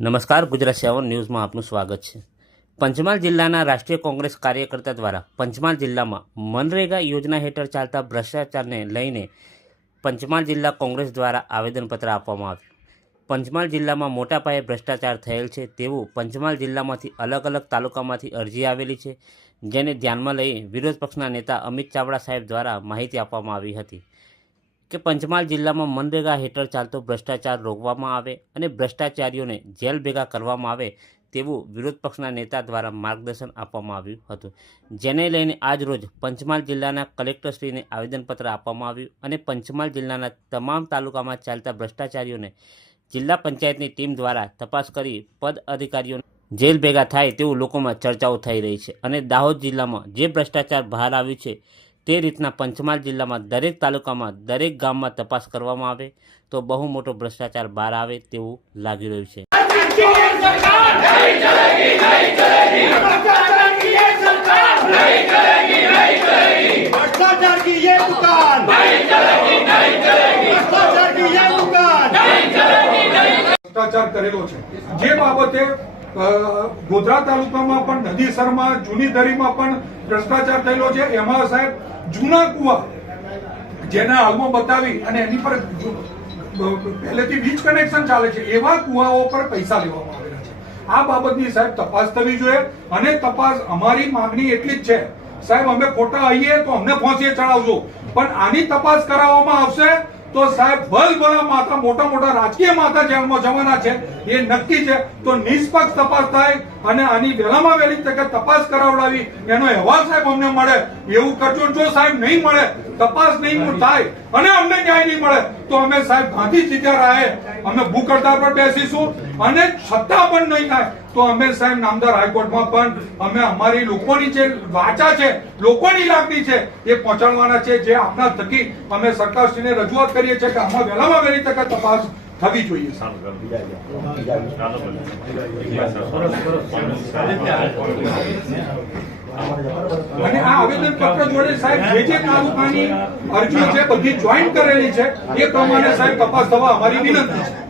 નમસ્કાર, ગુજરાત સેવન ન્યૂઝમાં આપનું સ્વાગત છે. પંચમહાલ જિલ્લાના રાષ્ટ્રીય કોંગ્રેસ કાર્યકર્તા દ્વારા પંચમહાલ જિલ્લામાં મનરેગા યોજના હેઠળ ચાલતા ભ્રષ્ટાચારને લઈને પંચમહાલ જિલ્લા કોંગ્રેસ દ્વારા આવેદનપત્ર આપવામાં આવ્યું. પંચમહાલ જિલ્લામાં મોટા પાયે ભ્રષ્ટાચાર થયેલ છે તેવું પંચમહાલ જિલ્લામાંથી અલગ અલગ તાલુકામાંથી અરજી આવેલી છે, જેને ધ્યાનમાં લઈ વિરોધ પક્ષના નેતા અમિત ચાવડા સાહેબ દ્વારા માહિતી આપવામાં આવી હતી. કે પંચમહાલ જિલ્લામાં મનરેગા હેઠળ ચાલતો ભ્રષ્ટાચાર રોકવામાં આવે અને ભ્રષ્ટાચારીઓને જેલ ભેગા કરવામાં આવે તેવું વિરોધ પક્ષના નેતા દ્વારા માર્ગદર્શન આપવામાં આવ્યું હતું. જેને લઈને આજરોજ પંચમહાલ જિલ્લાના કલેક્ટરશ્રીને આવેદનપત્ર આપવામાં આવ્યું અને પંચમહાલ જિલ્લાના તમામ તાલુકામાં ચાલતા ભ્રષ્ટાચારીઓને જિલ્લા પંચાયતની ટીમ દ્વારા તપાસ કરી પદ અધિકારીઓને જેલ ભેગા થાય તેવું લોકોમાં ચર્ચાઓ થઈ રહી છે અને દાહોદ જિલ્લામાં જે ભ્રષ્ટાચાર બહાર આવ્યું છે તે રીતના પંચમહાલ જિલ્લામાં દરેક તાલુકામાં દરેક ગામમાં તપાસ કરવામાં આવે તો બહુ મોટો ભ્રષ્ટાચાર બહાર આવે તેવું લાગી રહ્યું છે. ભ્રષ્ટાચાર કરેલો છે. જે બાબતે ગોધરા તાલુકામાં પણ નદીસરમાં જૂની દરીમાં પણ ભ્રષ્ટાચાર થયેલો છે. એમાં સાહેબ, જૂના કુવા જેને હાલમાં બતાવી અને એની પર પહેલેથી વીજ કનેક્શન ચાલે છે, એવા કુવાઓ પર પૈસા લેવામાં આવેલા છે. આ બાબતની સાહેબ તપાસ થવી જોઈએ અને તપાસ અમારી માંગણી એટલી જ છે. સાહેબ, અમે ખોટા આવીએ તો અમને પહોંચીએ ચડાવજો. પણ આની તપાસ કરાવવામાં આવશે તો સાહેબ ભલ ભલા માથા મોટા મોટા રાજકીય માથા જેલમાં જવાના છે, એ નક્કી છે. તો નિષ્પક્ષ તપાસ થાય અને આની વહેલામાં વહેલી તકે તપાસ કરાવડાવી. એનો અહેવાલ સાહેબ અમને મળે. એવું કરજો જો સાહેબ નહીં મળે, તપાસ નહીં થાય અને અમને ન્યાય નહીં મળે, તો અમે સાહેબ ગાંધી સીધા રાહે. અમે ભૂખ હડતાળ પર બેસીશું અને છતાં પણ નહીં થાય, તો અમે સાહેબ નામદાર હાઈકોર્ટમાં પણ અમે અમારી લોકોની જે વાચા છે, લોકોની લાગણી છે, એ પહોંચાડવાના છે, જે આપના થકી અમે સરકારશ્રીને રજૂઆત કરીએ છીએ કે આમાં વહેલામાં વહેલી તકે તપાસ થવી જોઈએ. અને આ આવેદન પત્ર જોડે સાહેબ જે જે તાલુકાની અરજીઓ છે, બધી જોઈન્ટ કરેલી છે, એ પ્રમાણે સાહેબ તપાસ થવા અમારી વિનંતી છે.